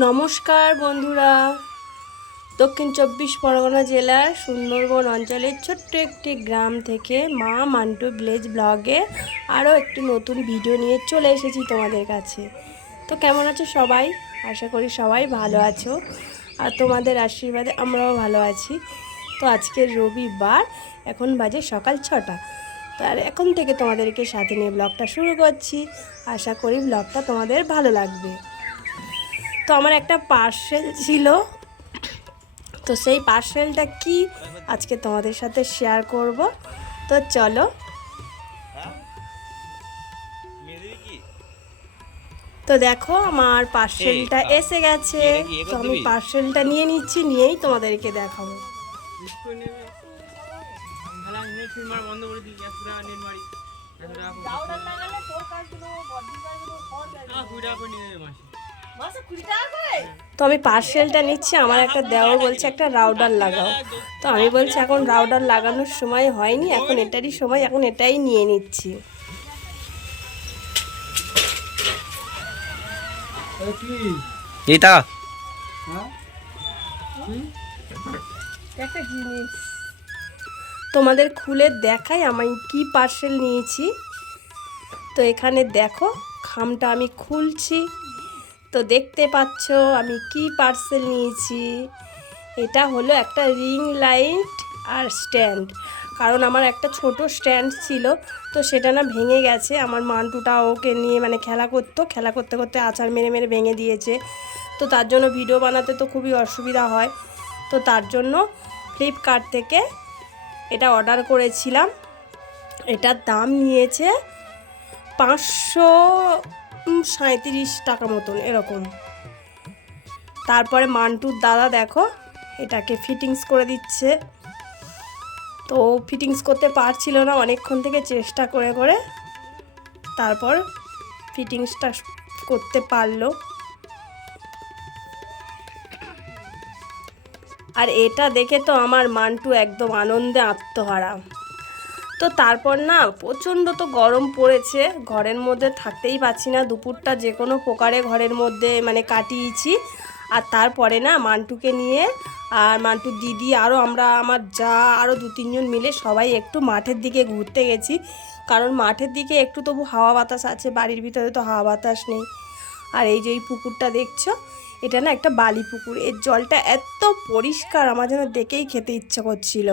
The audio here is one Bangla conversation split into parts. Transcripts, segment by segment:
নমস্কার বন্ধুরা। দক্ষিণ চব্বিশ পরগনা জেলার সুন্দরবন অঞ্চলের ছোট্ট একটি গ্রাম থেকে মা মান্টু ভিলেজ ব্লগে আরও একটি নতুন ভিডিও নিয়ে চলে এসেছি তোমাদের কাছে। তো কেমন আছো সবাই? আশা করি সবাই ভালো আছো। আর তোমাদের আশীর্বাদে আমরাও ভালো আছি। তো আজকের রবিবার, এখন বাজে সকাল ছটা। তো আর এখন থেকে তোমাদেরকে সাথে নিয়ে ব্লগটা শুরু করছি। আশা করি ব্লগটা তোমাদের ভালো লাগবে। তো আমার একটা পার্সেল ছিল তো সেই পার্সেলটা কি আজকে তোমাদের সাথে শেয়ার করব তো চলো তো দেখো আমার পার্সেলটা এসে গেছে তো আমি পার্সেলটা নিয়ে নিচ্ছি নিয়েই তোমাদেরকে দেখাবো তো আমি পার্সেলটা নিচ্ছি আমার একটা দেওয়া বলছে একটা রাউডার লাগাও। তো আমি বলছি এখন রাউডার লাগানোর সময় হয়নি এখন এটারই সময় এখন এটাই নিয়ে নিচ্ছি। এটা তোমাদের খুলে দেখাই আমি কি পার্সেল নিয়েছি। তো এখানে দেখো খামটা আমি খুলছি। তো দেখতে পাচ্ছ আমি কি পার্সেল নিয়েছি। এটা হলো একটা রিং লাইট আর স্ট্যান্ড কারণ আমার একটা ছোট স্ট্যান্ড ছিল, তো সেটা না ভেঙে গেছে। আমার মান্টুটা ওকে নিয়ে মানে খেলা করতো, খেলা করতে করতে আচার মেরে মেরে ভেঙে দিয়েছে। তো তার জন্য ভিডিও বানাতে তো খুবই অসুবিধা হয়। তো তার জন্য ফ্লিপকার্ট থেকে এটা অর্ডার করেছিলাম। এটার দাম নিয়েছে পাঁচশো সাঁত্রিশ টাকা মতন এরকম। তারপরে মান্টুর দাদা দেখো, এটাকে ফিটিংস করে দিচ্ছে। তো ফিটিংস করতে পারছিল না, অনেকক্ষণ থেকে চেষ্টা করে করে। তারপর ফিটিংসটা করতে পারল। আর এটা দেখে তো আমার মান্টু একদম আনন্দে আত্মহারা। তো তারপর না প্রচণ্ড তো গরম পড়েছে, ঘরের মধ্যে থাকতেই পাচ্ছি না, দুপুরটা যে কোনো প্রকারে ঘরের মধ্যে মানে কাটিয়েছি। আর তারপরে না মান্টুকে নিয়ে আর মান্টুর দিদি আরও আমরা আমার যা আরও দু তিনজন মিলে সবাই একটু মাঠের দিকে ঘুরতে গেছি। কারণ মাঠের দিকে একটু তবু হাওয়া বাতাস আছে, বাড়ির ভিতরে তো হাওয়া বাতাস নেই। আর এই যে এই পুকুরটা দেখছ, এটা না একটা বালি পুকুর, এর জলটা এত পরিষ্কার, আমার যেন দেখেই খেতে ইচ্ছা করছিল।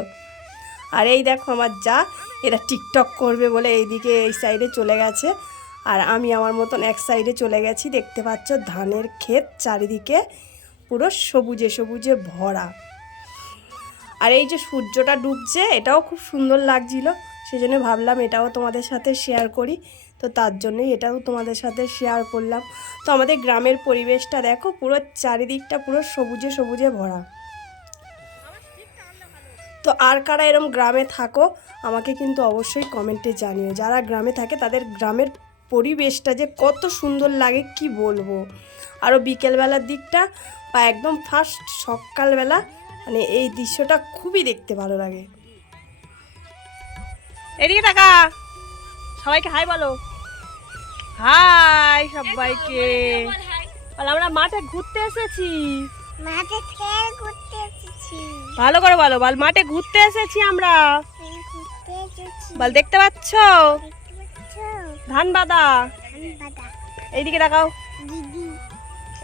আর এই দেখো আমার যা, এরা টিকটক করবে বলে এইদিকে এই সাইডে চলে গেছে। আর আমি আমার মতন এক সাইডে চলে গেছি, দেখতে পাচ্ছ ধানের ক্ষেত চারিদিকে পুরো সবুজে সবুজে ভরা। আর এই যে সূর্যটা ডুবছে, এটাও খুব সুন্দর লাগছিল। সেই জন্য ভাবলাম এটাও তোমাদের সাথে শেয়ার করি। তো তার জন্যই এটাও তোমাদের সাথে শেয়ার করলাম। তো আমাদের গ্রামের পরিবেশটা দেখো, পুরো চারিদিকটা পুরো সবুজে সবুজে ভরা। আর কারা এরম গ্রামে থাকো আমাকে কিন্তু অবশ্যই কমেন্টে জানিও। যারা গ্রামে থাকে তাদের গ্রামের পরিবেশটা যে কত সুন্দর লাগে কি বলব? আরও বিকেলবেলার দিকটা বা একদম ফার্স্ট সকালবেলা মানে এই দৃশ্যটা খুবই দেখতে ভালো লাগে। এদিকে টাকা সবাইকে হাই বলো। হাই সবাইকে। আমরা মাঠে ঘুরতে এসেছি। মাঠে খেল করতে এসেছি। ভালো করে বলো, বল, মাঠে ঘুরতে এসেছি আমরা। বল, দেখতে পাচ্ছ? ধান বাদা এইদিকে দেখাও।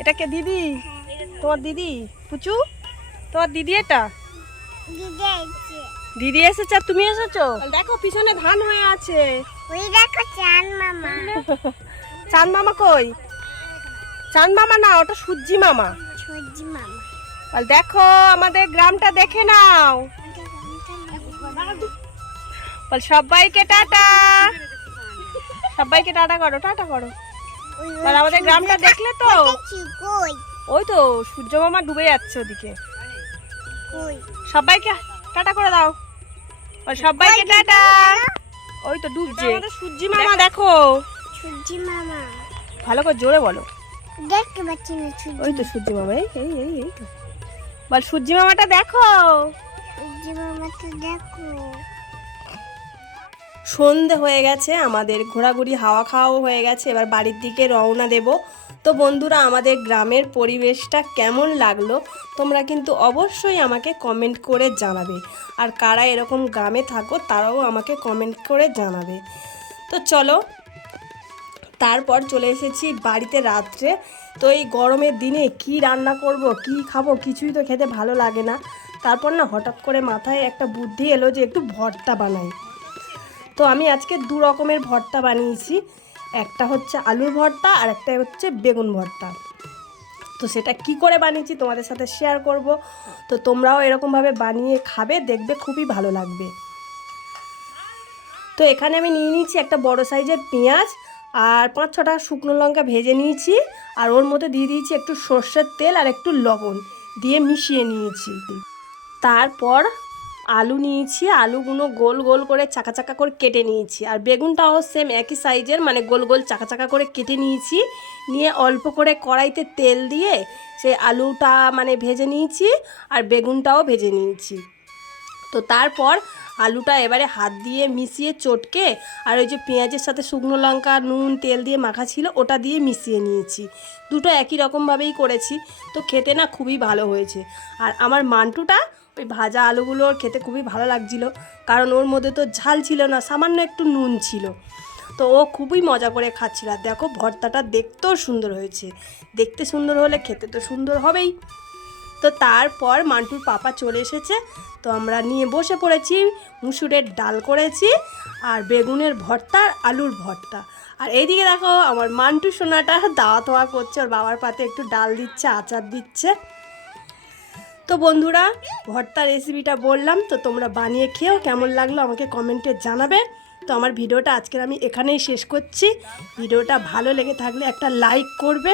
এটা কে, দিদি? তোমার দিদি? পুচু? তোমার দিদি এটা? দিদি এসেছে আর তুমি এসেছ? দেখো, পিছনে ধান হয়ে আছে। চান মামা কই? চাঁদ মামা না, ওটা সূর্যি মামা সূর্যি মামা। দেখো আমাদের গ্রামটা দেখে নাও। বল সবাইকে টাটা। সবাইকে টাটা করো টাটা করো। বল আমাদের গ্রামটা দেখলে তো? ওই তো সূর্য মামা ডুবে যাচ্ছে ওদিকে। কই সবাইকে টাটা করে দাও। বল সবাইকে টাটা। ওই তো ডুবছে। সূর্যি মামা দেখো সূর্যি মামা। ভালো করে জোরে বলো। দেখতে পাচ্ছি না ওই তো সূর্যি মামা এই এই এই এই তো। বল সূর্যি মামাটা দেখো। সূর্যি মামা দেখো। সন্ধে হয়ে গেছে আমাদের ঘোরাঘুরি হাওয়া খাওয়াও হয়ে গেছে এবার বাড়ির দিকে রওনা দেব। তো বন্ধুরা আমাদের গ্রামের পরিবেশটা কেমন লাগল তোমরা কিন্তু অবশ্যই আমাকে কমেন্ট করে জানাবে। আর কারা এরকম গ্রামে থাকো তারাও আমাকে কমেন্ট করে জানাবে। তো চলো তারপর চলে এসেছি বাড়িতে রাত্রে। তো এই গরমের দিনে কি রান্না করব, কি খাব কিছুই তো খেতে ভালো লাগে না। তারপর না হঠাৎ করে মাথায় একটা বুদ্ধি এলো যে একটু ভর্তা বানাই। তো আমি আজকে দু রকমের ভর্তা বানিয়েছি। একটা হচ্ছে আলুর ভর্তা আর একটা হচ্ছে বেগুন ভর্তা। তো সেটা কি করে বানিয়েছি তোমাদের সাথে শেয়ার করব। তো তোমরাও এরকমভাবে বানিয়ে খাবে, দেখবে খুবই ভালো লাগবে। তো এখানে আমি নিয়ে নিয়েছি একটা বড় সাইজের পেঁয়াজ। আর পাঁচ ছটা শুকনো লঙ্কা ভেজে নিয়েছি, আর ওর মধ্যে দিয়ে দিয়েছি একটু সর্ষের তেল আর একটু লবণ, দিয়ে মিশিয়ে নিয়েছি। তারপর আলু নিয়েছি, আলুগুলো গোল গোল করে চাকা চাকা করে কেটে নিয়েছি, আর বেগুনটাও সেম একই সাইজের মানে গোল গোল চাকা চাকা করে কেটে নিয়েছি, নিয়ে অল্প করে কড়াইতে তেল দিয়ে সেই আলুটা মানে ভেজে নিয়েছি, আর বেগুনটাও ভেজে নিয়েছি। তো তারপর আলুটা এবারে হাত দিয়ে মিশিয়ে চটকে আর ওই যে পেঁয়াজের সাথে শুকনো লঙ্কা, নুন, তেল দিয়ে মাখা ছিল, ওটা দিয়ে মিশিয়ে নিয়েছি। দুটো একই রকমভাবেই করেছি, তো খেতে না খুবই ভালো হয়েছে। আর আমার মান্টুটা ওই ভাজা আলুগুলোর খেতে খুবই ভালো লাগছিল, কারণ ওর মধ্যে তো ঝাল ছিল না, সামান্য একটু নুন ছিল। তো ও খুবই মজা করে খাচ্ছিল, আর দেখো ভর্তাটা দেখতেও সুন্দর হয়েছে। দেখতে সুন্দর হলে খেতে তো সুন্দর হবেই। তো তারপর মান্টুর পাপা চলে এসেছে। তো আমরা নিয়ে বসে পড়েছি, মুসুরের ডাল করেছি আর বেগুনের ভর্তা আর আলুর ভর্তা। আর এইদিকে দেখো আমার মান্টু সোনাটা দাওয়া তোয়া করছে, ওর বাবার পাতে একটু ডাল দিচ্ছে, আচার দিচ্ছে। তো বন্ধুরা, ভর্তা রেসিপিটা বললাম, তো তোমরা বানিয়ে খেয়েও কেমন লাগল আমাকে কমেন্টে জানাবে। তো আমার ভিডিওটা আজকের আমি এখানেই শেষ করছি। ভিডিওটা ভালো লেগে থাকলে একটা লাইক করবে।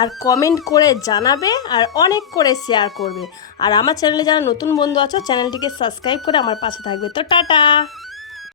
আর কমেন্ট করে জানাবে আর অনেক করে শেয়ার করবে। আর আমার চ্যানেলে যারা নতুন বন্ধু আছো চ্যানেলটিকে সাবস্ক্রাইব করে আমার পাশে থাকবে। তো টাটা!